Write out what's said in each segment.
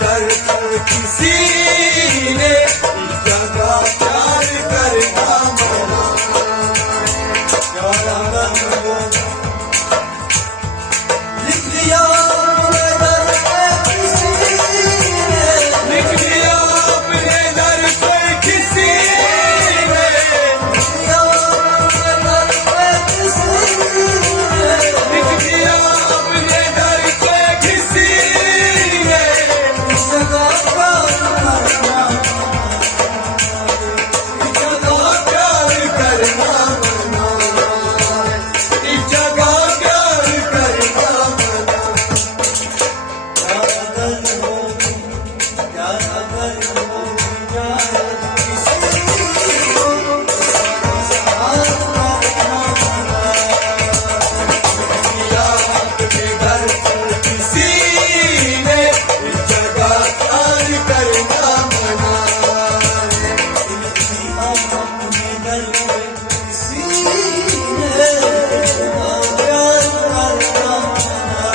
दर पर किसी ने जगह प्यार करना मना। लिख दिया अपने दर पे किसी ने, लिख दिया अपने दर पे किसी ने, लिख दिया अपने दर पे किसी ने, लिख दिया अपने दर पे किसी ने जगह प्यार करना, जगह प्यार करना मना, जगह प्यार करना मना। क्या अगर हो जाए किसी को साथ करना मना। या अपने दर पर किसी ने जगह प्यार करना मना। अपने दर पे किसी ने जगह प्यार करना मना।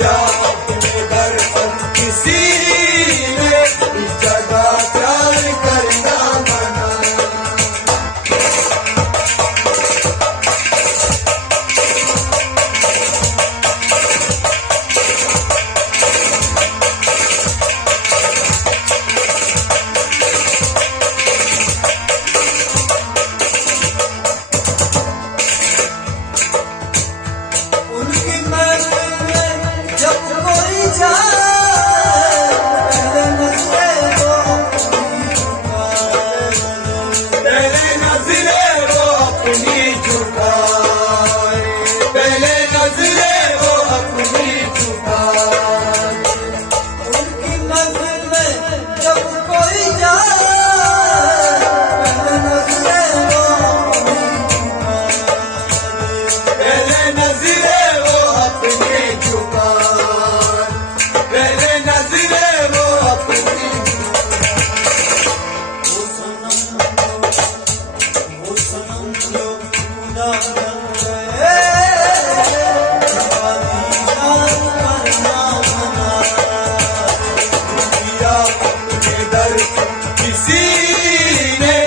या अपने दर पर किसी ने जगह प्यार करना मना। उनकी महफिल में जब कोई जाए, पहले नजरे वो अपनी झुकाए, पहले नजरे वो अपनी झुकाए, पहले नजरे वो अपनी झुकाए। उनकी महफिल में जब कोई जाए, पहले नजरे वो अपनी झुकाए, पहले नजरे वो अपनी झुकाए, पहले नजरे वो अपनी वो सनम जो खुदा बन गए, दीदार करना मना। दिया अपने दर पर किसी ने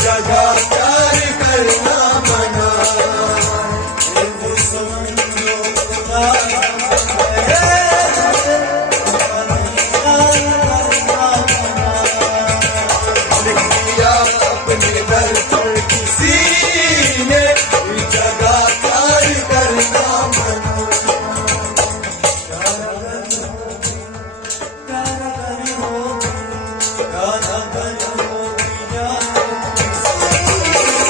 जगह प्यार करना मना। वो सनम जो खुदा बन गए, दीदार करना मना। लिख दिया अपने दर पर किसी ने जगह प्यार करना मना। प्यार अगर हो, प्यार अगर हो जाए किसी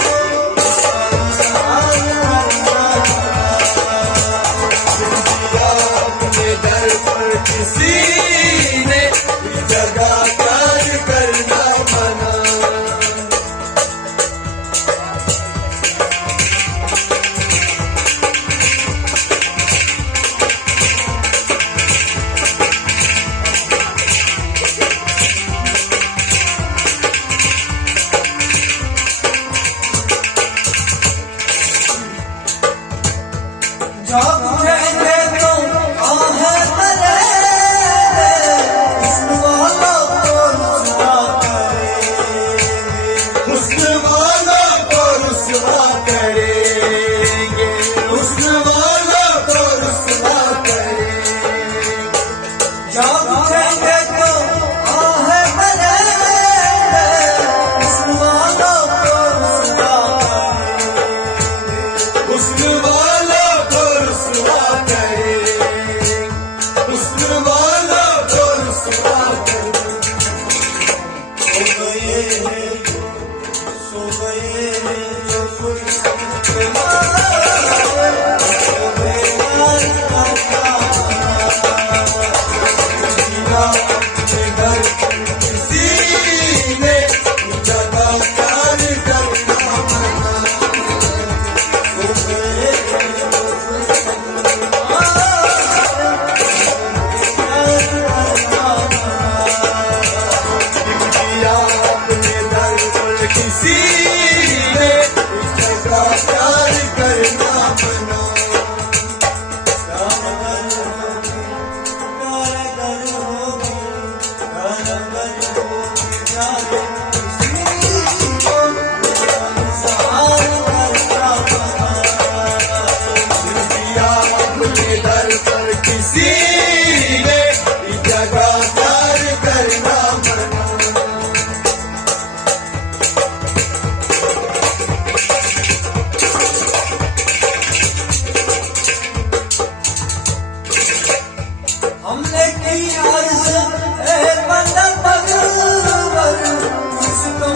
को साथ करना मना। दिया अपने दर पर किसी ने जगह प्यार करना मना। जब उठेंगे तो आहें भरेंगे, हुस्न वालों को रुसवा करेंगे, हुस्न वालों को रुसवा करेंगे, हुस्न वालों को रुसवा करेंगे। जब उठेंगे तो आहें भरेंगे, हुस्न वालों को रुसवा करेंगे, हुस्न वालों को रुसवा करेंगे, हुस्न वालों को रुसवा करेंगे। सो गए जो फुर्सत के मारे, बेकार करना मना। भूलने की अर्ज ए बंदा परवर, उसको